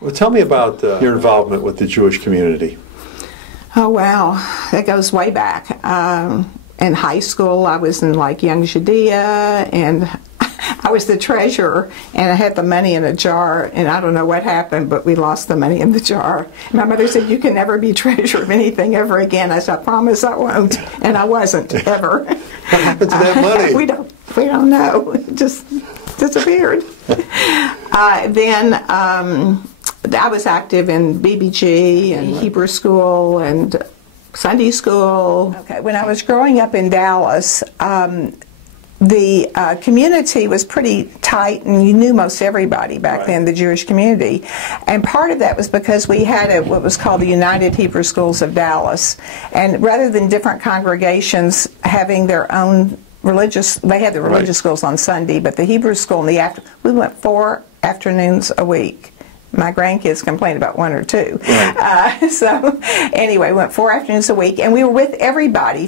Well, tell me about your involvement with the Jewish community. Oh, wow. That goes way back. In high school, I was in like Young Judea, and I was the treasurer, and I had the money in a jar, and I don't know what happened, but we lost the money in the jar. My mother said, "You can never be treasurer of anything ever again." I said, "I promise I won't," and I wasn't ever. What happened to that money? We don't know. It just disappeared. Then I was active in BBG and Hebrew school and Sunday school. Okay, when I was growing up in Dallas, the community was pretty tight, and you knew most everybody back then, the Jewish community. And part of that was because we had what was called the United Hebrew Schools of Dallas. And rather than different congregations having their own they had the religious schools on Sunday, but the Hebrew school we went 4 afternoons a week. My grandkids complained about 1 or 2. Right. So anyway, we went 4 afternoons a week, and we were with everybody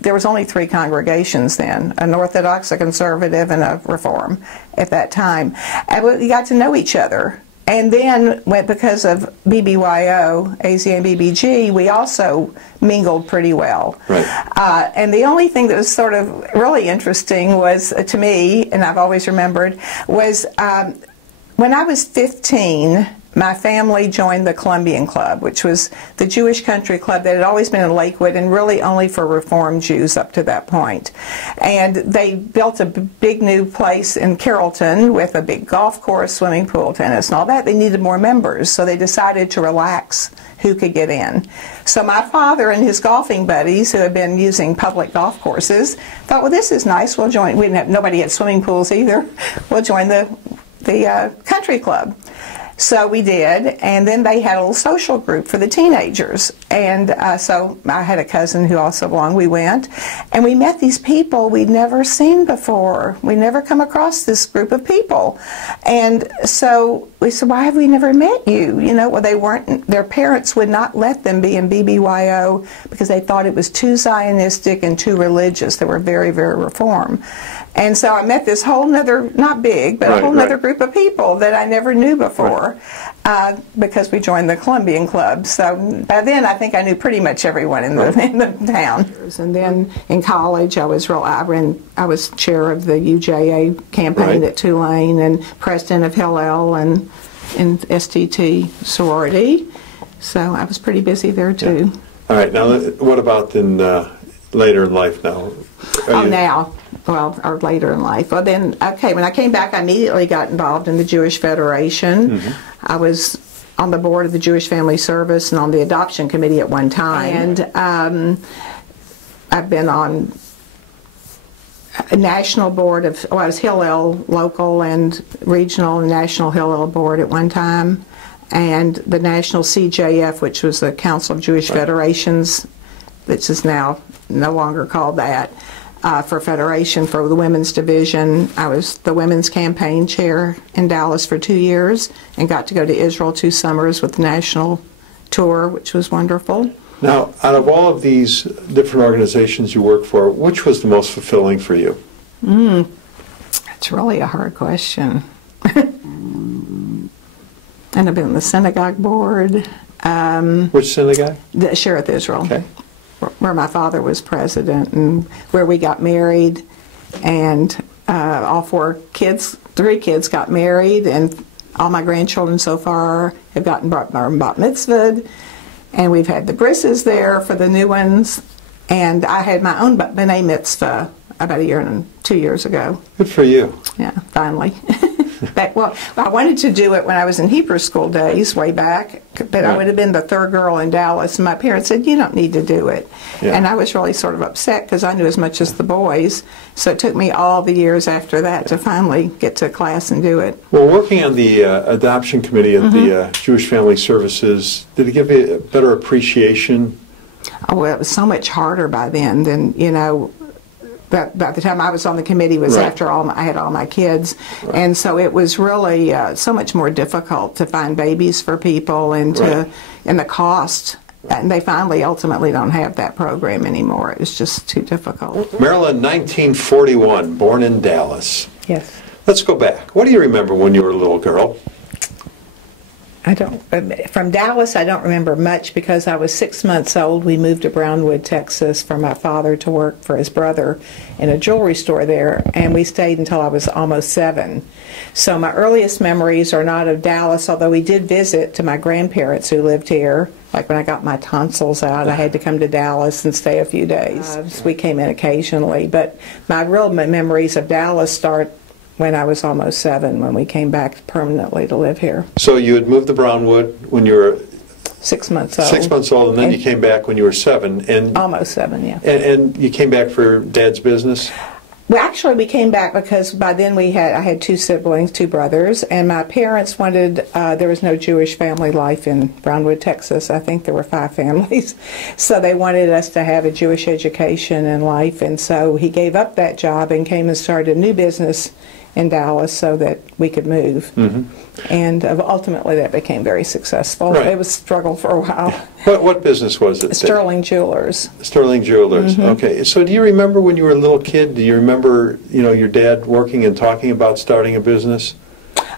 there was only 3 congregations then, an Orthodox, a Conservative, and a Reform at that time. And we got to know each other. And then, because of BBYO, AZA and BBG, we also mingled pretty well. Right. And the only thing that was sort of really interesting was, to me, and I've always remembered, was when I was 15, my family joined the Columbian Club, which was the Jewish country club that had always been in Lakewood and really only for Reformed Jews up to that point. And they built a big new place in Carrollton with a big golf course, swimming pool, tennis, and all that. They needed more members, so they decided to relax who could get in. So my father and his golfing buddies, who had been using public golf courses, thought, well, this is nice, we'll join. Nobody had swimming pools either. We'll join the country club. So we did, and then they had a little social group for the teenagers. And so I had a cousin who also belonged. We went, and we met these people we'd never seen before. We'd never come across this group of people. And so we said, why have we never met you? You know, well, their parents would not let them be in BBYO because they thought it was too Zionistic and too religious. They were very, very Reform. And so I met this whole nother, not big, but a whole nother group of people that I never knew before because we joined the Columbian Club. So by then I think I knew pretty much everyone in the town. And then in college I was chair of the UJA campaign at Tulane and president of Hillel and STT sorority. So I was pretty busy there too. Yeah. All right, now what about later in life now? Or later in life. Well, then, okay, when I came back, I immediately got involved in the Jewish Federation. Mm-hmm. I was on the board of the Jewish Family Service and on the adoption committee at one time. And I've been on a national board I was Hillel local and regional and national Hillel board at one time. And the national CJF, which was the Council of Jewish Federations, which is now no longer called that. For Federation, for the women's division. I was the women's campaign chair in Dallas for 2 years and got to go to Israel 2 summers with the national tour, which was wonderful. Now, out of all of these different organizations you work for, which was the most fulfilling for you? That's really a hard question. And I've been on the synagogue board. Which synagogue? The Shearith Israel. Okay. Where my father was president and where we got married, and all 3 kids got married, and all my grandchildren so far have gotten bat mitzvahed, and we've had the brisses there for the new ones, and I had my own b'nai mitzvah about 1 year and 2 years ago. Good for you. Yeah, finally. Well, I wanted to do it when I was in Hebrew school days, way back, but I would have been the 3rd girl in Dallas, and my parents said, you don't need to do it. Yeah. And I was really sort of upset because I knew as much as the boys, so it took me all the years after that to finally get to class and do it. Well, working on the adoption committee at the Jewish Family Services, did it give you a better appreciation? Oh, well, it was so much harder by then than, you know, by the time I was on the committee was after I had all my kids, and so it was really so much more difficult to find babies for people and the cost. And they finally ultimately don't have that program anymore. It was just too difficult. Marilyn, 1941, born in Dallas. Yes. Let's go back. What do you remember when you were a little girl? From Dallas, I don't remember much because I was 6 months old. We moved to Brownwood, Texas for my father to work for his brother in a jewelry store there, and we stayed until I was almost 7. So my earliest memories are not of Dallas, although we did visit to my grandparents who lived here. Like when I got my tonsils out, I had to come to Dallas and stay a few days. We came in occasionally, but my real memories of Dallas start when I was almost 7, when we came back permanently to live here. So you had moved to Brownwood when you were 6 months old. 6 months old, and then you came back when you were 7. And almost 7, yeah. And you came back for Dad's business? Well, actually, we came back because by then I had 2 siblings, 2 brothers, and my parents wanted, there was no Jewish family life in Brownwood, Texas. I think there were 5 families. So they wanted us to have a Jewish education and life, and so he gave up that job and came and started a new business in Dallas so that we could move. And ultimately that became very successful. Right. It was a struggle for a while. What business was it? Sterling Jewelers. Sterling Jewelers. Okay. So do you remember when you were a little kid, do you remember, your dad working and talking about starting a business?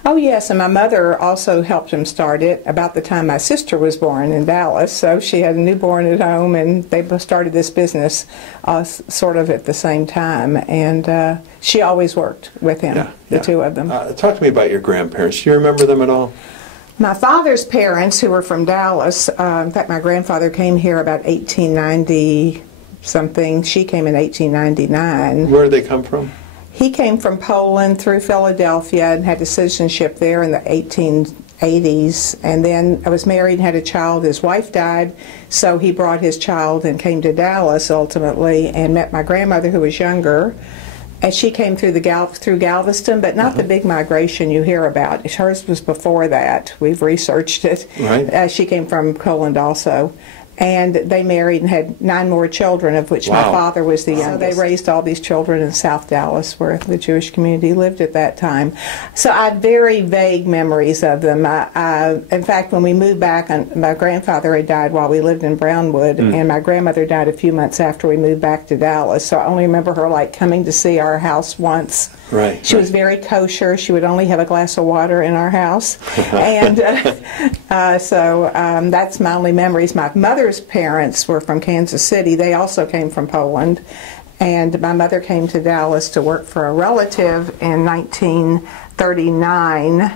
Oh, yes, and my mother also helped him start it about the time my sister was born in Dallas. So she had a newborn at home, and they both started this business sort of at the same time. And she always worked with him, the 2 of them. Talk to me about your grandparents. Do you remember them at all? My father's parents, who were from Dallas, in fact, my grandfather came here about 1890-something. She came in 1899. Where did they come from? He came from Poland through Philadelphia and had a citizenship there in the 1880s. And then I was married and had a child. His wife died, so he brought his child and came to Dallas ultimately and met my grandmother, who was younger. And she came through through Galveston, but not the big migration you hear about. Hers was before that. We've researched it. Right. She came from Poland also. And they married and had 9 more children, of which my father was the youngest. So they raised all these children in South Dallas, where the Jewish community lived at that time. So I have very vague memories of them. In fact, when we moved back, my grandfather had died while we lived in Brownwood, and my grandmother died a few months after we moved back to Dallas. So I only remember her coming to see our house once. Right. She was very kosher. She would only have a glass of water in our house. And so that's my only memories. My mother's parents were from Kansas City. They also came from Poland. And my mother came to Dallas to work for a relative in 1939.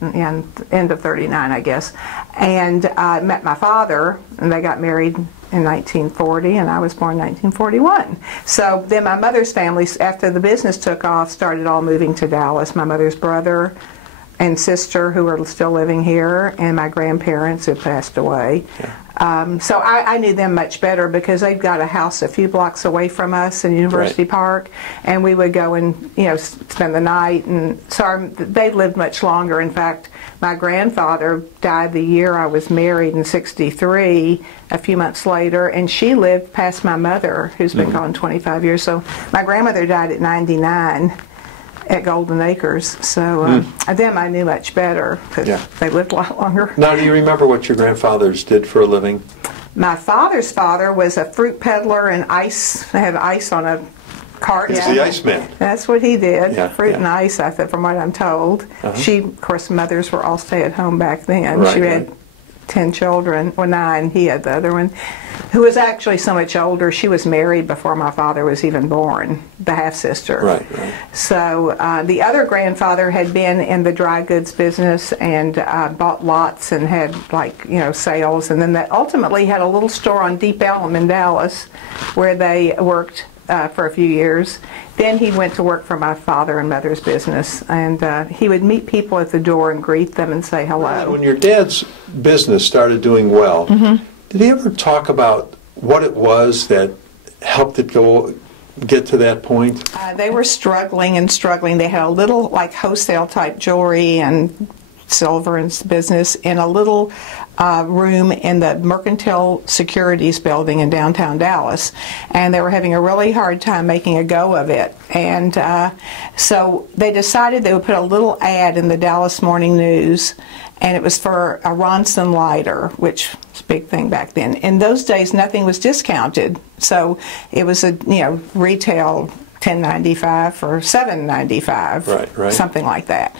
End of 39, I guess. And met my father, and they got married in 1940, and I was born in 1941. So then my mother's family, after the business took off, started all moving to Dallas. My mother's brother and sister, who are still living here, and my grandparents who passed away. So I knew them much better because they've got a house a few blocks away from us in University Park, and we would go and spend the night. And so they lived much longer. In fact, my grandfather died the year I was married in '63. A few months later, and she lived past my mother, who's been gone 25 years. So my grandmother died at 99. At Golden Acres, so them I knew much better because they lived a lot longer. Now, do you remember what your grandfathers did for a living? My father's father was a fruit peddler and ice. They had ice on a cart. He's the Iceman. That's what he did. Fruit and ice, I think, from what I'm told. She, of course, mothers were all stay-at-home back then. She had 10 children, well 9, he had the other one, who was actually so much older. She was married before my father was even born, the half-sister. Right. So the other grandfather had been in the dry goods business and bought lots and had sales, and then that ultimately had a little store on Deep Elm in Dallas where they worked for a few years. Then he went to work for my father and mother's business, and he would meet people at the door and greet them and say hello. When your dad's business started doing well, did he ever talk about what it was that helped it get to that point? They were struggling. They had a little wholesale type jewelry and silver and business in a little room in the Mercantile Securities building in downtown Dallas, and they were having a really hard time making a go of it. And so they decided they would put a little ad in the Dallas Morning News, and it was for a Ronson lighter, which was a big thing back then. In those days, nothing was discounted, so it was a retail $10.95 for $7.95, right. something like that.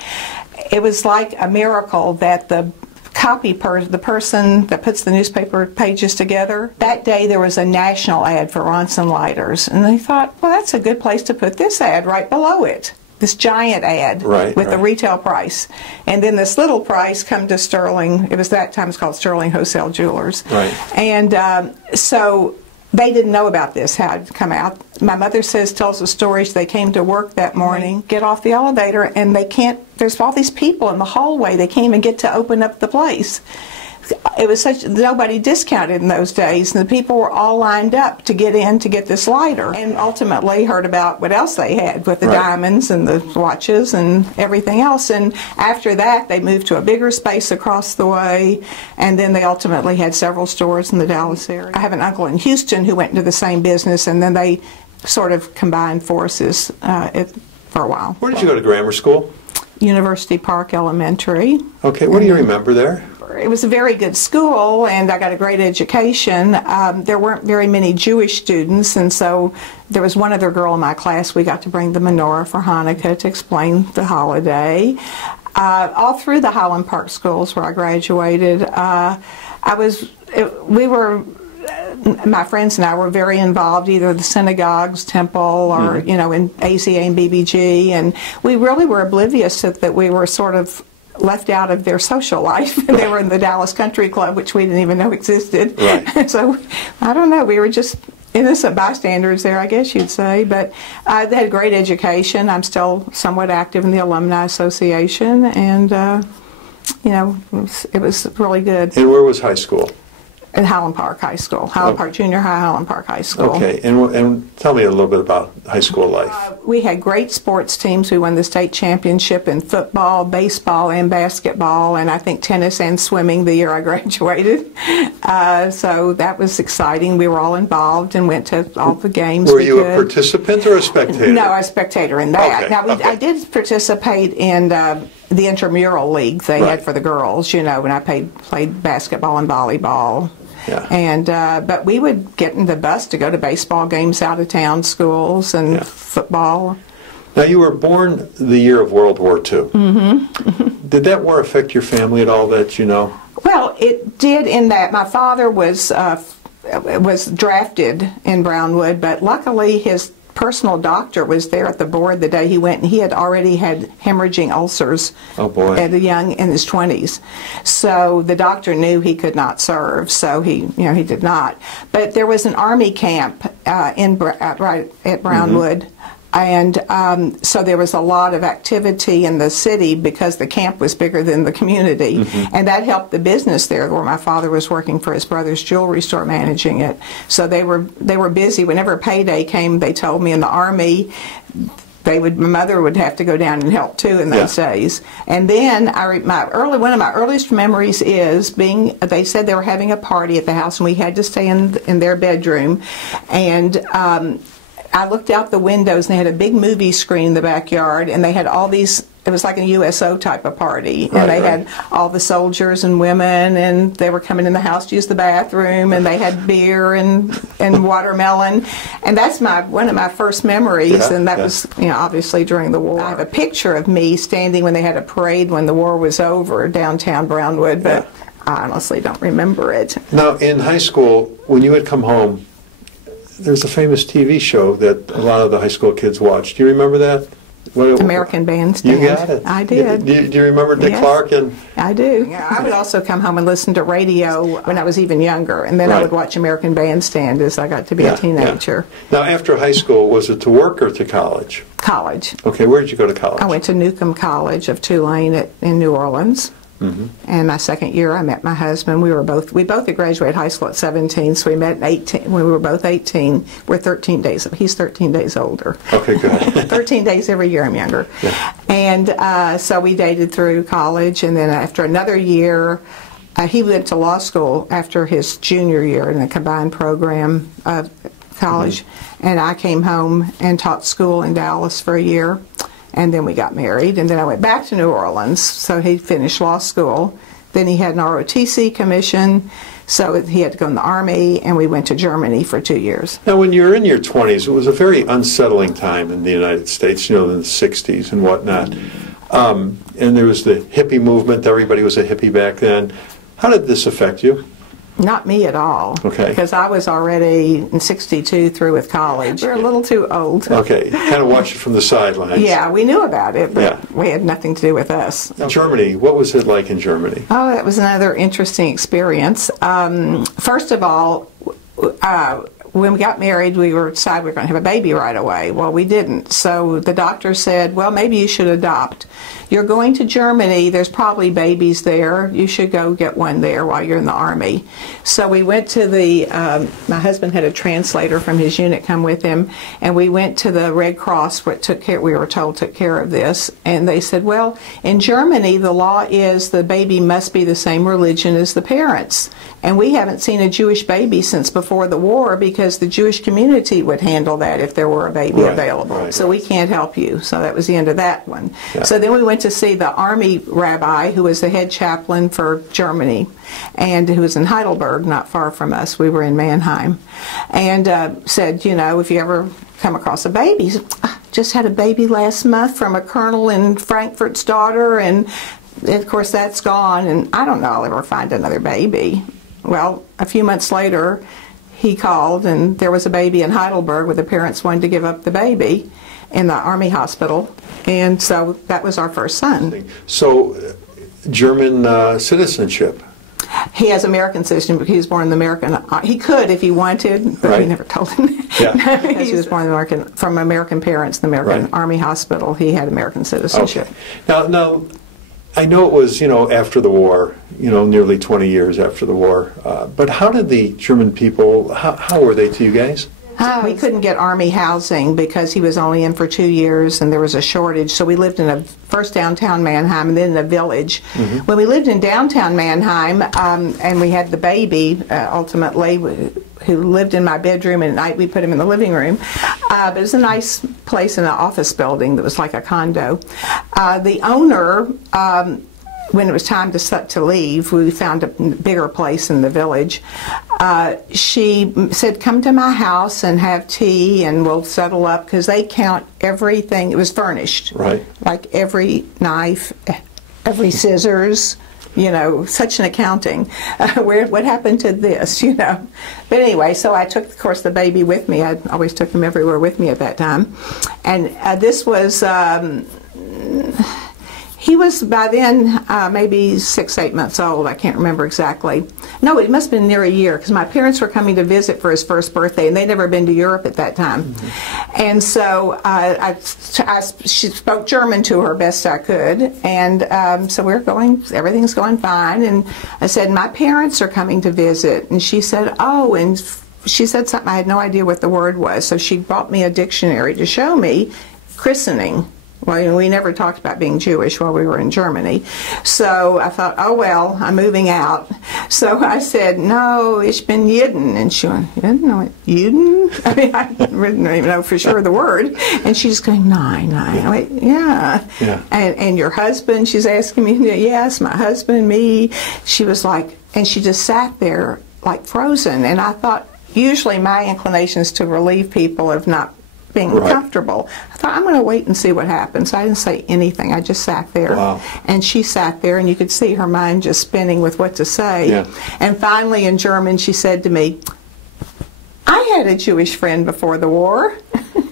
It was like a miracle that the the person that puts the newspaper pages together. That day there was a national ad for Ronson lighters, and they thought, well, that's a good place to put this ad right below it. This giant ad with the retail price. And then this little price come to Sterling. It was that time, it's called Sterling Wholesale Jewelers. Right. And so they didn't know about this, how it come out. My mother tells the stories. They came to work that morning, get off the elevator, and there's all these people in the hallway. They can't even get to open up the place. It was nobody discounted in those days, and the people were all lined up to get in to get this lighter, and ultimately heard about what else they had with the diamonds and the watches and everything else. And after that, they moved to a bigger space across the way, and then they ultimately had several stores in the Dallas area. I have an uncle in Houston who went into the same business, and then they sort of combined forces for a while. Where did you go to grammar school? University Park Elementary. Okay, what do you remember there? It was a very good school, and I got a great education. There weren't very many Jewish students, and so there was one other girl in my class. We got to bring the menorah for Hanukkah to explain the holiday. All through the Highland Park schools where I graduated, my friends and I were very involved, either the synagogues, temple, or in ACA and BBG, and we really were oblivious that we were sort of left out of their social life. They were in the Dallas Country Club, which we didn't even know existed. Right. So, I don't know, we were just innocent bystanders there, I guess you'd say. But they had a great education. I'm still somewhat active in the Alumni Association, and, it was really good. And where was high school? At Highland Park High School. Highland Park Junior High, Highland Park High School. Okay, and tell me a little bit about high school life. We had great sports teams. We won the state championship in football, baseball, and basketball, and I think tennis and swimming the year I graduated. So that was exciting. We were all involved and went to all the games. Were you a participant or a spectator? No, I was a spectator in that. Okay. Now, I did participate in the intramural league they had for the girls, when I played basketball and volleyball. Yeah. And but we would get in the bus to go to baseball games out of town schools and football. Now, you were born the year of World War II. Mm-hmm. Did that war affect your family at all that you know? Well, it did in that my father was drafted in Brownwood, but luckily his personal doctor was there at the board the day he went, and he had already had hemorrhaging ulcers at in his 20s. So the doctor knew he could not serve, so he did not. But there was an army camp right at Brownwood. And so there was a lot of activity in the city because the camp was bigger than the community. And that helped the business there, where my father was working for his brother's jewelry store managing it. So they were busy. Whenever payday came, they told me in the Army, my mother would have to go down and help too in those days. And then one of my earliest memories is they said they were having a party at the house, and we had to stay in their bedroom. And I looked out the windows, and they had a big movie screen in the backyard, and they had all these, it was like a USO type of party, and they had all the soldiers and women, and they were coming in the house to use the bathroom, and they had beer and watermelon, and that's one of my first memories, and that was obviously during the war. I have a picture of me standing when they had a parade when the war was over downtown Brownwood, but I honestly don't remember it. Now, in high school, when you would come home, there's a famous TV show that a lot of the high school kids watched. Do you remember that? American Bandstand. You got it. I did. Do you remember Dick Clark? I do. I would also come home and listen to radio when I was even younger, and then I would watch American Bandstand as I got to be a teenager. Now, after high school, was it to work or to college? College. Okay, where did you go to college? I went to Newcomb College of Tulane in New Orleans. And my second year, I met my husband. We both had graduated high school at 17, so we met at 18. When we were both 18. We're 13 days. He's 13 days older. Okay, good. 13 days every year I'm younger. Yeah. And so we dated through college, and then after another year, he went to law school after his junior year in a combined program of college, and I came home and taught school in Dallas for a year. And then we got married, and then I went back to New Orleans, so he finished law school. Then he had an ROTC commission, so he had to go in the Army, and we went to Germany for 2 years. Now, when you were in your 20s, it was a very unsettling time in the United States, in the 60s and whatnot. And there was the hippie movement. Everybody was a hippie back then. How did this affect you? Not me at all. Okay. Because I was already in '62 through with college. We're a little too old. Okay. Kind of watched it from the sidelines. Yeah, we knew about it, but we had nothing to do with us. Germany, what was it like in Germany? Oh, that was another interesting experience. First of all, when we got married, we decided we were going to have a baby right away. Well, we didn't. So the doctor said, well, maybe you should adopt. You're going to Germany. There's probably babies there. You should go get one there while you're in the Army. So we went to my husband had a translator from his unit come with him, and we went to the Red Cross, we were told took care of this. And they said, well, in Germany, the law is the baby must be the same religion as the parents. And we haven't seen a Jewish baby since before the war because the Jewish community would handle that if there were a baby available. So we can't help you. So that was the end of that one. Yeah. So then we went to see the Army rabbi who was the head chaplain for Germany and who was in Heidelberg, not far from us. We were in Mannheim. And said, you know, if you ever come across a baby, he said, I just had a baby last month from a colonel in Frankfurt's daughter, and of course that's gone, and I don't know I'll ever find another baby. Well, a few months later, he called, and there was a baby in Heidelberg where the parents wanted to give up the baby in the Army hospital, and so that was our first son. So, German citizenship. He has American citizenship because he was born in the American. He could if he wanted, but we never told him. Yeah. Because he was born from American parents, the American Army hospital. He had American citizenship. Okay. Now, I know it was, after the war, nearly 20 years after the war. But how did the German people, how were they to you guys? We couldn't get Army housing because he was only in for 2 years and there was a shortage. So we lived in first downtown Mannheim and then in a village. Mm-hmm. When we lived in downtown Mannheim and we had the baby, ultimately, who lived in my bedroom, and at night we put him in the living room. But it was a nice place in an office building that was like a condo. The owner, when it was time to leave, we found a bigger place in the village. She said, come to my house and have tea and we'll settle up, because they count everything. It was furnished. Right. Like every knife, every scissors, such an accounting. What happened to this, But anyway, so I took, of course, the baby with me. I always took him everywhere with me at that time. And this was... he was by then maybe 6, 8 months old. I can't remember exactly. No, it must have been near a year, because my parents were coming to visit for his first birthday, and they'd never been to Europe at that time. Mm-hmm. And so she spoke German to her best I could, and so we're going. Everything's going fine. And I said, my parents are coming to visit, and she said, oh, and she said something I had no idea what the word was. So she brought me a dictionary to show me christening. Well, we never talked about being Jewish while we were in Germany. So I thought, oh, well, I'm moving out. So I said, no, ich bin Juden. And she went, Juden? I mean, I didn't even know for sure the word. And she's going, nine. I went, yeah. And your husband, she's asking me, yes, my husband, me. She was like, and she just sat there like frozen. And I thought, usually my inclination is to relieve people of not being comfortable. I thought, I'm going to wait and see what happens. I didn't say anything. I just sat there. Wow. And she sat there, and you could see her mind just spinning with what to say. Yeah. And finally, in German, she said to me, I had a Jewish friend before the war.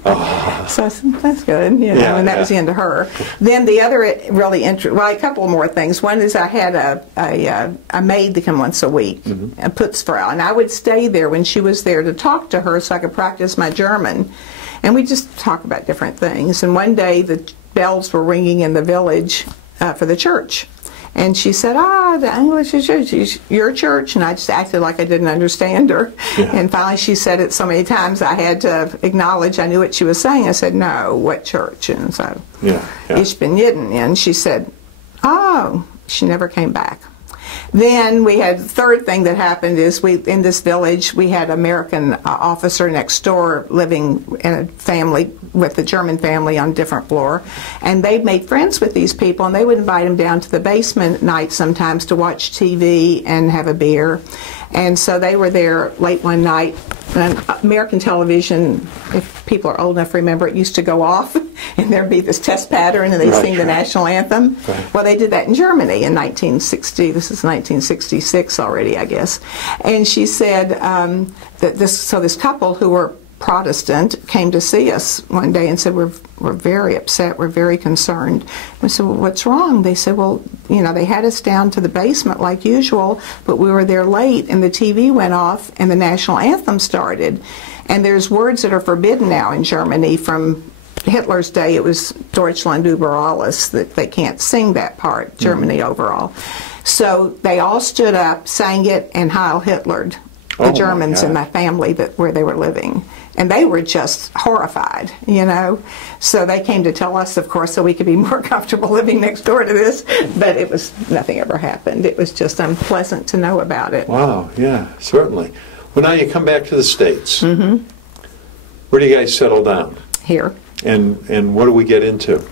Oh. So I said, that's good, and that was the end of her. Then the other really interesting, a couple more things. One is I had a maid to come once a week, a Putzfrau, and I would stay there when she was there to talk to her so I could practice my German. And we just talk about different things. And one day the bells were ringing in the village for the church. And she said, the English is your church. And I just acted like I didn't understand her. Yeah. And finally she said it so many times I had to acknowledge I knew what she was saying. I said, no, what church? And so, ich bin Juden. And she said, oh, she never came back. Then we had the third thing that happened is in this village we had an American officer next door living in a family with the German family on a different floor, and they made friends with these people, and they would invite them down to the basement at night sometimes to watch TV and have a beer. And so they were there late one night. And American television, if people are old enough to remember, it used to go off, and there'd be this test pattern, and they'd sing the national anthem. Right. Well, they did that in Germany in 1960. This is 1966 already, I guess. And she said that this couple who were Protestant came to see us one day and said, we're very upset, we're very concerned. We said, well, what's wrong? They said, well, you know, they had us down to the basement like usual, but we were there late and the TV went off and the national anthem started. And there's words that are forbidden now in Germany. From Hitler's day, it was Deutschland über alles, that they can't sing that part, Germany overall. So they all stood up, sang it, and Heil Hitlered the Germans in my family where they were living. And they were just horrified, you know. So they came to tell us, of course, so we could be more comfortable living next door to this. But it was, nothing ever happened. It was just unpleasant to know about it. Wow, yeah, certainly. Well, now you come back to the States. Mm-hmm. Where do you guys settle down? Here. And what do we get into?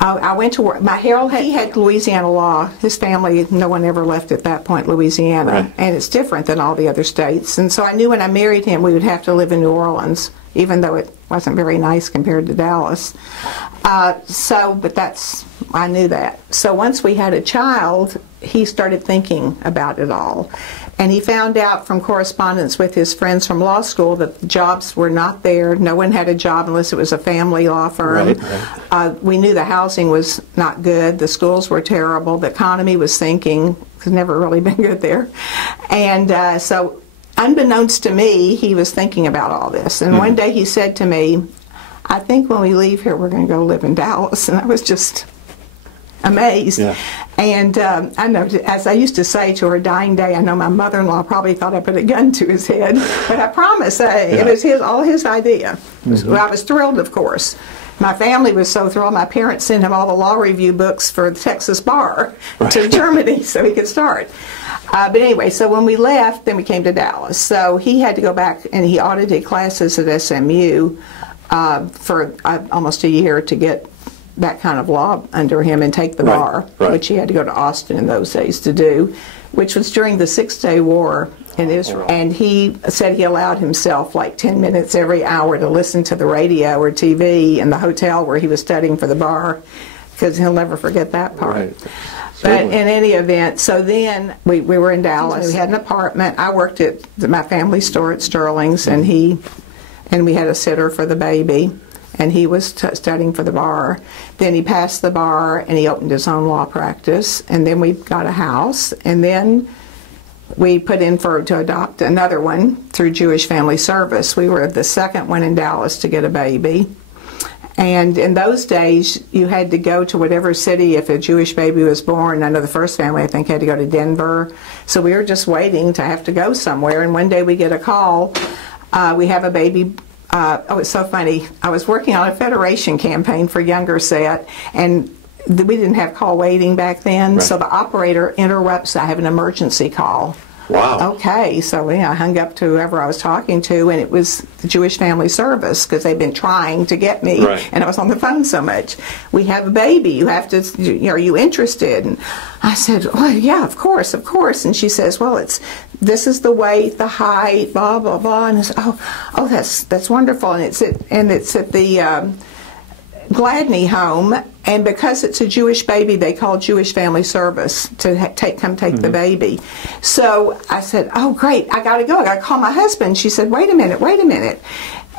I went to work. Harrell, he had Louisiana law. His family, no one ever left at that point Louisiana. Right. And it's different than all the other states. And so I knew when I married him we would have to live in New Orleans, even though it wasn't very nice compared to Dallas. But I knew that. So once we had a child, he started thinking about it all. And he found out from correspondence with his friends from law school that the jobs were not there. No one had a job unless it was a family law firm. Right. We knew the housing was not good. The schools were terrible. The economy was sinking. It's never really been good there. And so unbeknownst to me, he was thinking about all this. And one day he said to me, I think when we leave here, we're going to go live in Dallas. And I was just amazed. Yeah. And I know, as I used to say to her dying day, I know my mother-in-law probably thought I put a gun to his head, but I promise it was all his idea. Well, I was thrilled, of course. My family was so thrilled. My parents sent him all the law review books for the Texas bar to Germany so he could start. But anyway, so when we left, then we came to Dallas. So he had to go back, and he audited classes at SMU for almost a year to get that kind of law under him and take the bar, which he had to go to Austin in those days to do, which was during the Six-Day War in Israel. And he said he allowed himself like 10 minutes every hour to listen to the radio or TV in the hotel where he was studying for the bar, because he'll never forget that part. Right. But in any event, so then we were in Dallas. We had an apartment. I worked at my family store at Sterling's, and we had a sitter for the baby. And he was studying for the bar. Then he passed the bar, and he opened his own law practice. And then we got a house, and then we put in to adopt another one through Jewish Family Service. We were the second one in Dallas to get a baby. And in those days, you had to go to whatever city if a Jewish baby was born. I know the first family, I think, had to go to Denver. So we were just waiting to have to go somewhere. And one day we get a call. We have a baby. It's so funny. I was working on a Federation campaign for Younger Set, and we didn't have call waiting back then, so the operator interrupts. I have an emergency call. Wow. Okay, so I hung up to whoever I was talking to, and it was the Jewish Family Service, because they've been trying to get me, and I was on the phone so much. We have a baby. You have to, are you interested? And I said, well, yeah, of course. And she says, well, this is the weight, the height, blah blah blah. And I said, oh, that's wonderful. And it's at the Gladney home, and because it's a Jewish baby, they call Jewish Family Service to come take the baby. So I said, oh, great, I got to go. I got to call my husband. She said, wait a minute.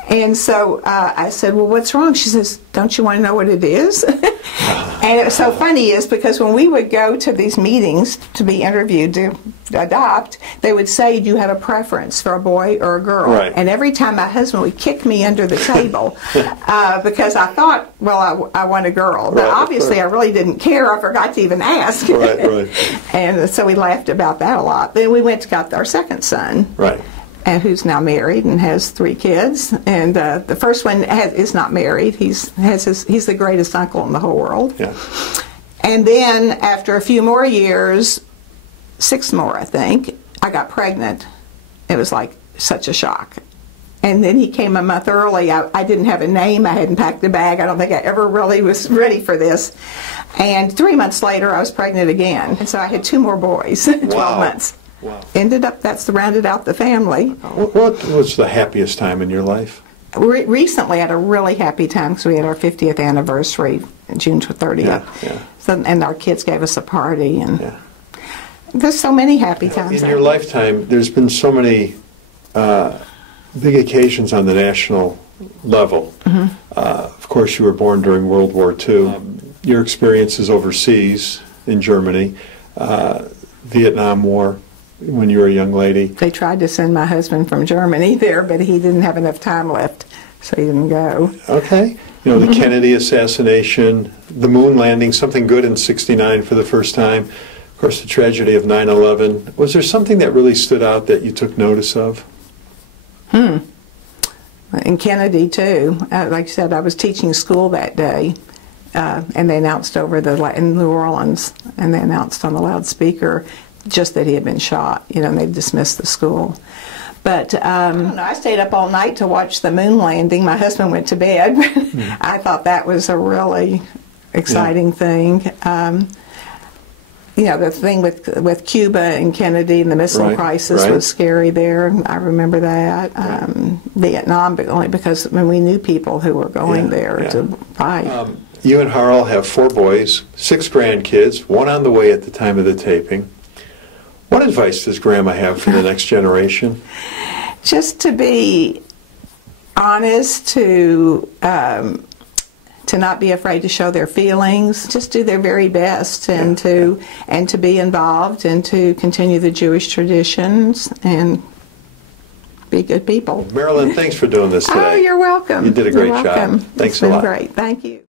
And so I said, well, what's wrong? She says, don't you want to know what it is? And it was so funny is because when we would go to these meetings to be interviewed to adopt, they would say, do you have a preference for a boy or a girl? Right. And every time my husband would kick me under the table because I thought, well, I want a girl. But obviously I really didn't care. I forgot to even ask. And so we laughed about that a lot. Then we went to got our second son. And who's now married and has 3 kids. And the first one is not married. He's the greatest uncle in the whole world. And then after a few more years, 6 more I think, I got pregnant. It was like such a shock. And then he came a month early. I didn't have a name. I hadn't packed a bag. I don't think I ever really was ready for this. And 3 months later, I was pregnant again. And so I had 2 more boys, 12 months. Wow. That's rounded out the family. What was the happiest time in your life? Recently, had a really happy time because we had our 50th anniversary, June 30th. Yeah. So, and our kids gave us a party, and Yeah. there's so many happy times. In your lifetime, there's been so many big occasions on the national level. Mm-hmm. Of course, you were born during World War II. Your experiences overseas in Germany, Vietnam War, when you were a young lady. They tried to send my husband from Germany there, but he didn't have enough time left, so he didn't go. Okay. You know, the Kennedy assassination, the moon landing, something good in '69 for the first time. Of course, the tragedy of 9/11. Was there something that really stood out that you took notice of? In Kennedy, too. Like I said, I was teaching school that day, and they announced in New Orleans, and they announced on the loudspeaker just that he had been shot, and they dismissed the school. But I don't know, I stayed up all night to watch the moon landing. My husband went to bed. I thought that was a really exciting thing. The thing with Cuba and Kennedy and the missile crisis was scary there. I remember that. Vietnam, but only because we knew people who were going there to fight. You and Harrell have 4 boys, 6 grandkids, 1 on the way at the time of the taping. What advice does Grandma have for the next generation? Just to be honest, to not be afraid to show their feelings, just do their very best, and to be involved, and to continue the Jewish traditions, and be good people. Marilyn, thanks for doing this today. Oh, you're welcome. You did a great job. Thanks Thanks a lot. Great. Thank you.